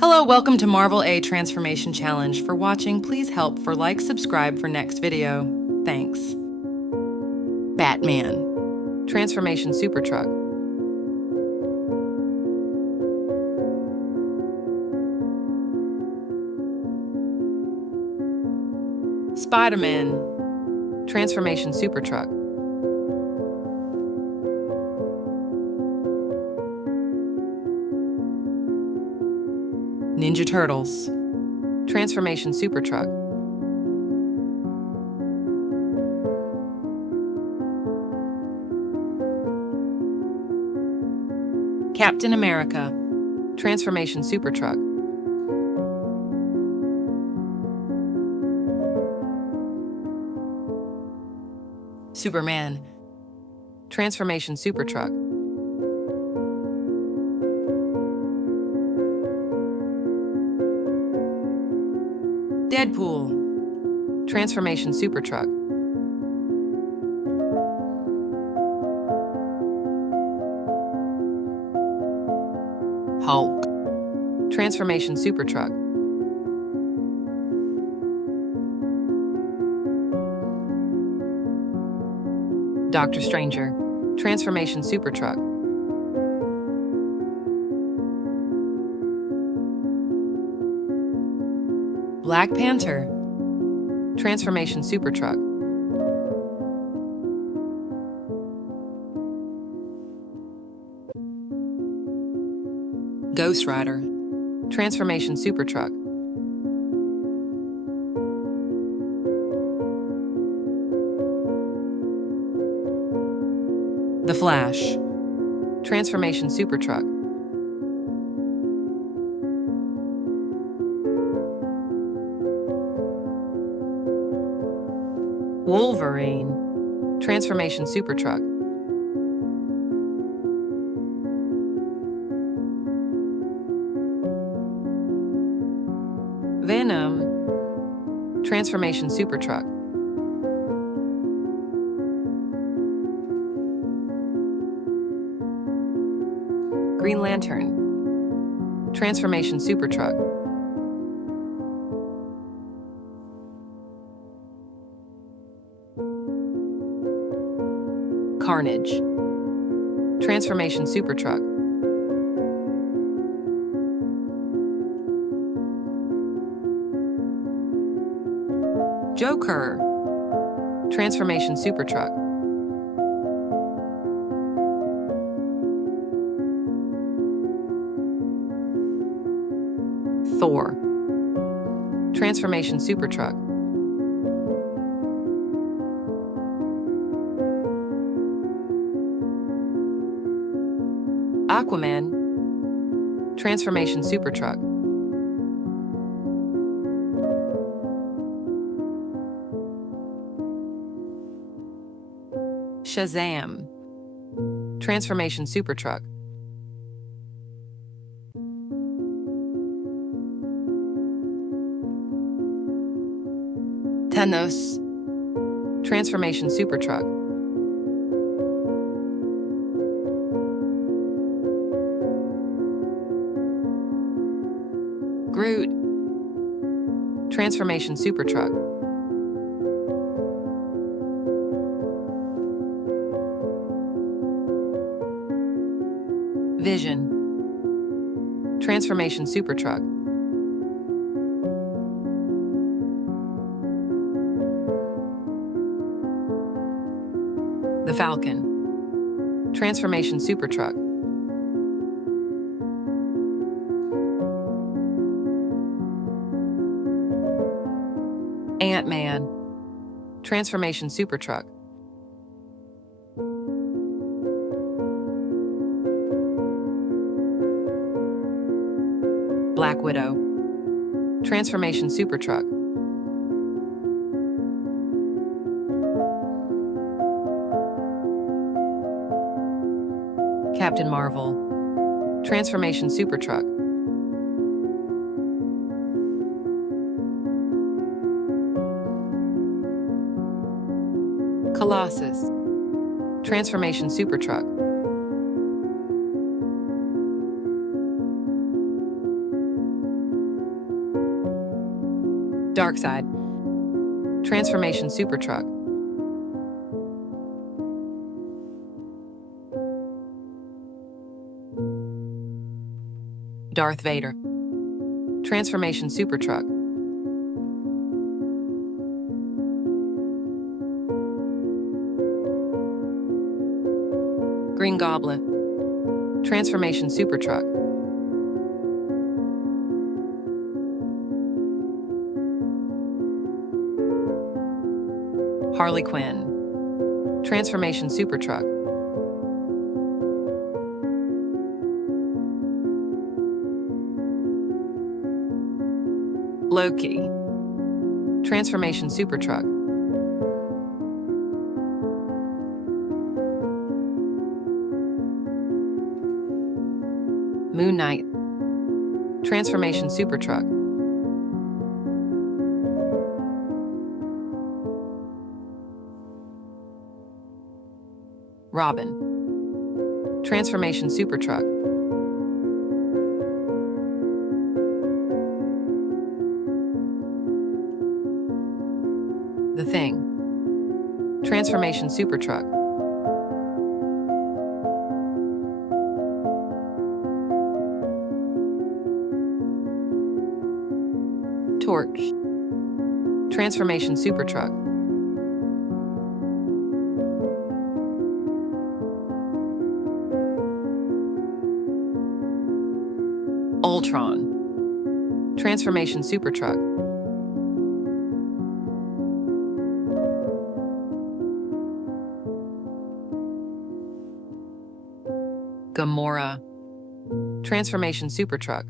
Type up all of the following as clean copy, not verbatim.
Hello, welcome to Marvel A Transformation Challenge. For watching, please help for like, subscribe for next video. Thanks. Batman. Transformation Super Truck. Spider-Man. Transformation Super Truck. Ninja Turtles. Transformation Super Truck. Captain America. Transformation Super Truck. Superman. Transformation Super Truck. Deadpool. Transformation Super Truck. Hulk. Transformation Super Truck. Doctor Stranger. Transformation Super Truck. Black Panther. Transformation Super Truck. Ghost Rider. Transformation Super Truck. The Flash. Transformation Super Truck. Wolverine. Transformation Super Truck. Venom. Transformation Super Truck. Green Lantern. Transformation Super Truck. Carnage. Transformation Super Truck. Joker. Transformation Super Truck. Thor. Transformation Super Truck. Aquaman. Transformation Super Truck. Shazam. Transformation Super Truck. Thanos. Transformation Super Truck. Groot. Transformation Super Truck. Vision. Transformation Super Truck. The Falcon. Transformation Super Truck. Ant-Man. Transformation Super Truck. Black Widow. Transformation Super Truck. Captain Marvel. Transformation Super Truck. Colossus. Transformation Super Truck. Darkseid. Transformation Super Truck. Darth Vader. Transformation Super Truck. Green Goblin. Transformation Super Truck. Harley Quinn. Transformation Super Truck. Loki. Transformation Super Truck. Moon Knight. Transformation Super Truck. Robin. Transformation Super Truck. The Thing. Transformation Super Truck. Torch. Transformation Super Truck. Ultron. Transformation Super Truck. Gamora. Transformation Super Truck.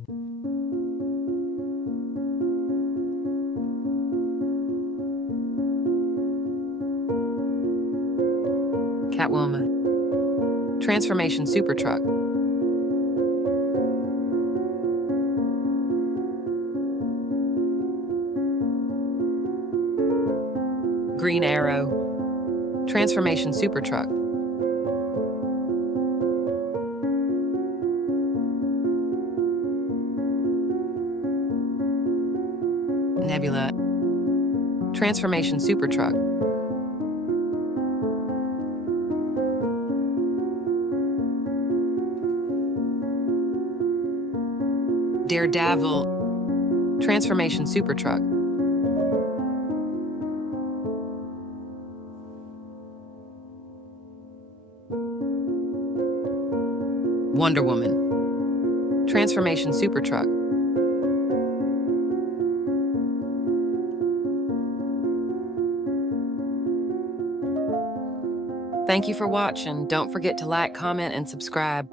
Catwoman. Transformation Super Truck. Green Arrow. Transformation Super Truck. Nebula. Transformation Super Truck. Daredevil. Transformation Super Truck. Wonder Woman. Transformation Super Truck. Thank you for watching. Don't forget to like, comment, and subscribe.